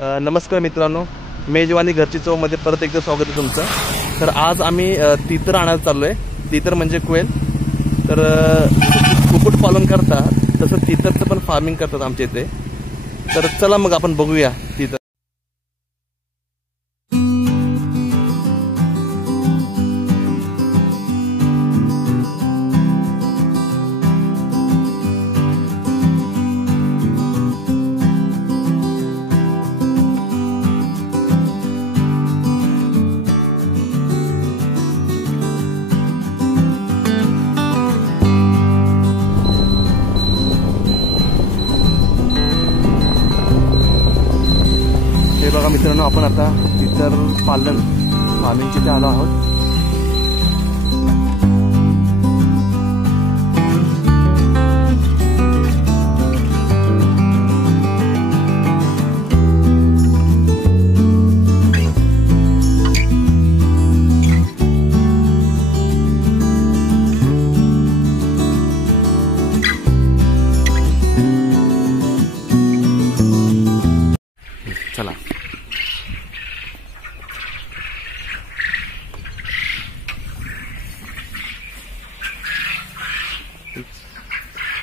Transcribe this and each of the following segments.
नमस्कार मित्रांनो, मेजवानी घरची चवमध्ये परत एकदा स्वागत आहे तुमचं। तर आज आम्ही तीतर आणायला चाललोय। तीतर म्हणजे क्वेल। तर कुक्कुट पालन करतात तसं तीतरचं पण फार्मिंग करतात आमच्या इथे। तर चला मग आपण बघूया तीतर। हे बघा मित्रांनो, आपण आता तीतर पालन फार्मिंगच्या इथे आलो आहोत। चला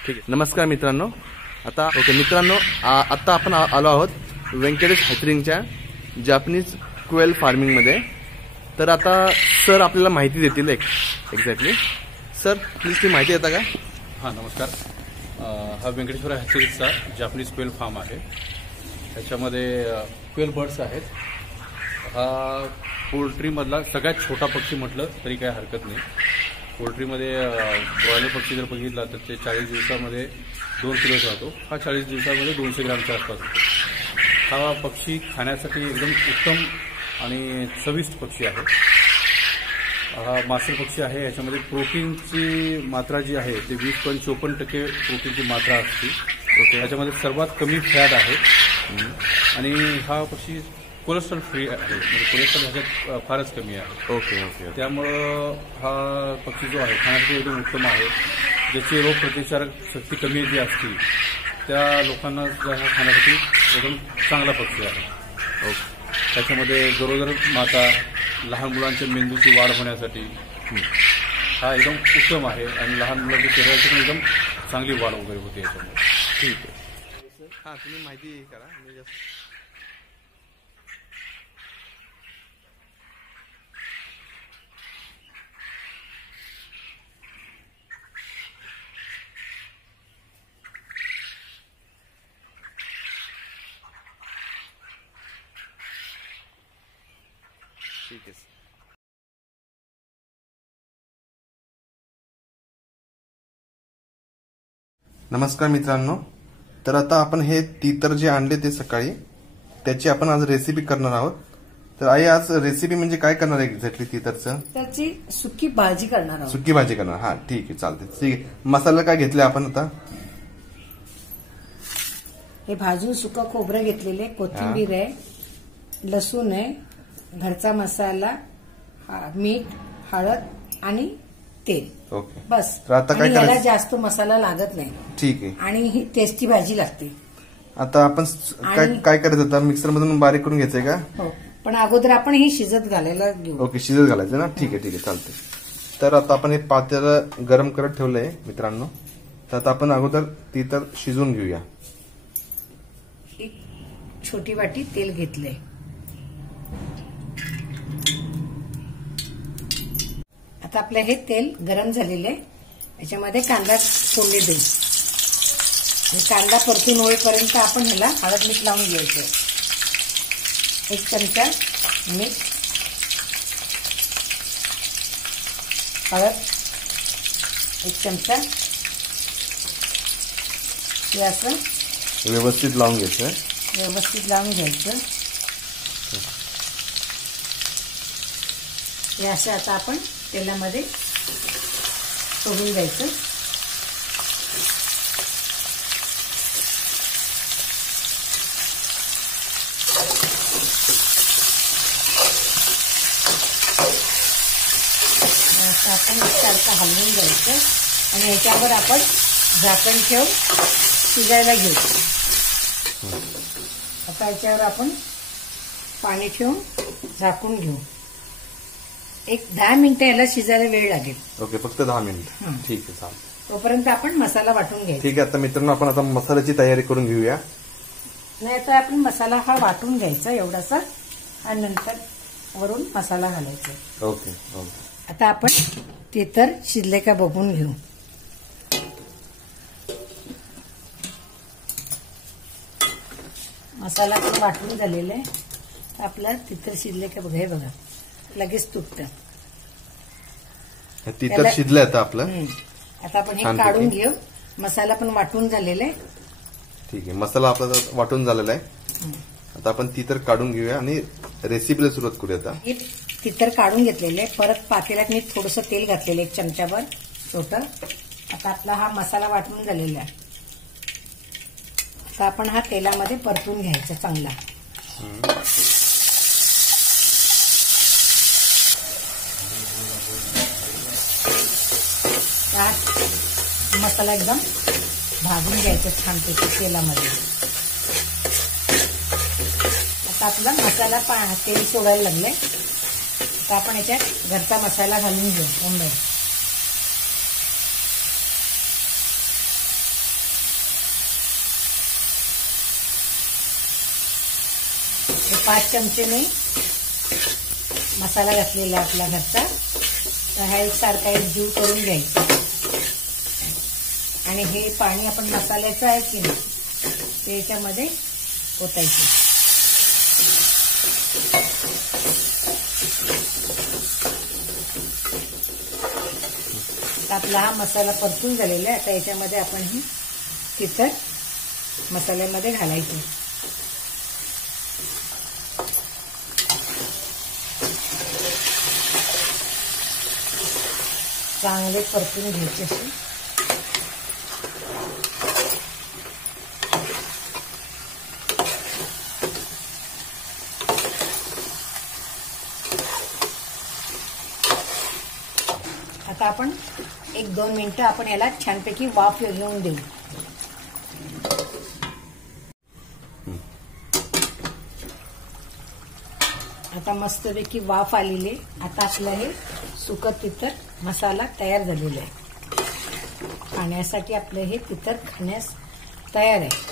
ठीक आहे। नमस्कार मित्रांनो, आता मित्रांनो, आता आपण आलो आहोत व्यंकटेश हॅचरिंगच्या जॅपनीज क्वेल फार्मिंग मध्ये। तर आता सर आपल्याला माहिती देतील एक्झॅक्टली। सर प्लीज ती माहिती देता का? हां नमस्कार। हा व्यंकटेश्वर हॅचरिंगचा जॅपनीज क्वेल फार्म आहे। त्याच्यामध्ये क्वेल बर्ड्स आहेत। हा पोल्ट्रीमधला सगळ्यात छोटा पक्षी म्हटलं तरी काही हरकत नाही। पोल्ट्रीमध्ये ब्रॉयलर पक्षी जर बघितला तर ते 40 दिवसामध्ये 2 किलोचा होतो। हा 40 दिवसामध्ये 200 ग्रामच्या आसपास होतो। हा पक्षी खाण्यासाठी एकदम उत्तम आणि चविष्ट पक्षी आहे। हा मांसल पक्षी आहे। याच्यामध्ये प्रोटीनची मात्रा जी आहे ते 20.54% प्रोटीनची मात्रा असते। याच्यामध्ये सर्वात कमी फॅट आहे आणि हा पक्षी कोलेस्ट्रॉल फ्री आहे, म्हणजे कोलेस्ट्रॉल ह्याच्यात फारच कमी आहे। ओके। त्यामुळं हा पक्षी जो आहे खाण्यासाठी एकदम उत्तम आहे। ज्याची रोगप्रतिकारक शक्ती कमी जी असते त्या लोकांना हा खाण्यासाठी एकदम चांगला पक्षी आहे। त्याच्यामध्ये गरोदर माता, लहान मुलांच्या मेंदूची वाढ होण्यासाठी हा एकदम उत्तम आहे आणि लहान मुलांच्या शरीराची पण एकदम चांगली वाढ वगैरे होते याच्यामध्ये। ठीक आहे। हां, तुम्ही माहिती करा। ठीक आहे। नमस्कार मित्रांनो, तर आता आपण हे तीतर जे आणले ते सकाळी त्याची आपण आज रेसिपी करणार आहोत। तर आई, आज रेसिपी म्हणजे काय करणार आहे एक्झॅक्टली तीतरचं? त्याची सुकी भाजी करणार आहोत। सुकी भाजी करणार। हा ठीक आहे, चालते। ठीक आहे। मसाला काय घेतले आपण आता? हे भाजून सुका खोबरं घेतलेले, कोथिंबीर आहे, लसूण आहे, घरचा मसाला, मीठ, हळद आणि तेल। ओके, बस। तर आता काय याला करायचं? जास्त मसाला लागत नाही। ठीक आहे। आणि ही टेस्टी भाजी लागते। आता आपण काय करायचं? आता मिक्सर मधून बारीक करून घ्यायचंय का? हो, पण अगोदर आपण ही शिजत घालायला घेऊ। ओके, शिजत घालायचं ना? ठीक आहे चालते। तर आता आपण हे पातेलं गरम करत ठेवलंय मित्रांनो। तर आता आपण अगोदर तीतर शिजवून घेऊया। एक छोटी वाटी तेल घेतलंय। आता आपलं हे तेल गरम झालेलं आहे। याच्यामध्ये कांदा फोडणी देऊ। कांदा परतून होईपर्यंत आपण ह्याला हळद मीठ लावून घ्यायचं। 1 चमचा मीठ, हळद 1 चमचा, हे असं व्यवस्थित लावून घ्यायचं। हे असं आता आपण तेलामध्ये सोडून द्यायचं। आपण एकसारखं हलवून घ्यायचं आणि याच्यावर आपण झाकण ठेवून शिजायला घेऊ। आता याच्यावर आपण पाणी ठेवून झाकून घेऊ. एक 10 मिनिटं याला शिजायला वेळ लागेल. ओके, फक्त 10 मिनिट. ठीक आहे, चालेल. तोपर्यंत आपण मसाला वाटून घ्यायचा. ठीक आहे. आता मित्रांनो, आपण आता मसाल्याची तयारी करून घेऊया. नाही, आता आपण मसाला हा वाटून घ्यायचा एवढासा आणि नंतर वरून मसाला घालायचा. ओके. आता आपण ते तर शिजले का बघून घेऊ. मसाला पण वाटून झालेला आहे. आपला तिथं शिजले का बघा, हे बघा लगेच तुटतं. तिथं शिजलंय आता आपलं. आता आपण हे काढून घेऊ. मसाला पण वाटून झालेला आहे. ठीक आहे, मसाला आपला वाटून झालेला आहे. आता आपण तिथं काढून घेऊया आणि रेसिपीला सुरुवात करूया. आता हे तिथं काढून घेतलेले, परत पातेल्यात मी थोडंसं तेल घातलेलं 1 चमचाभर छोटं. आता आपला हा मसाला वाटून झालेला आहे. आता आपण हा तेलामध्ये परतून घ्यायचा चांगला. मसाला एकदम भाजून घ्यायचा छानपैकी तेलामध्ये. आता आपला मसाला तेल सोडायला लागलंय. आता आपण याच्यात घरचा मसाला घालून घेऊ. मुंबई 5 चमचे मी मसाला घातलेला आपला घरचा. तर हा एकसारखा एक जीव करून घ्यायचा. आणि हे पाणी आपण मसाल्याचं आहे की नाही ते याच्यामध्ये ओतायचं. आपला हा मसाला परतून झालेला आहे. आता याच्यामध्ये आपण ही तिखट मसाल्यामध्ये घालायचं. चांगले परतून घ्यायचे असे. आता आपण 1-2 मिनिटं आपण याला छानपैकी वाफ घेऊन देऊ. आता मस्तपैकी वाफ आलेली. आता आपलं हे सुकं तिखट मसाला तयार झालेला आहे. खाण्यासाठी आपलं हे तिखट खाण्यास तयार आहे.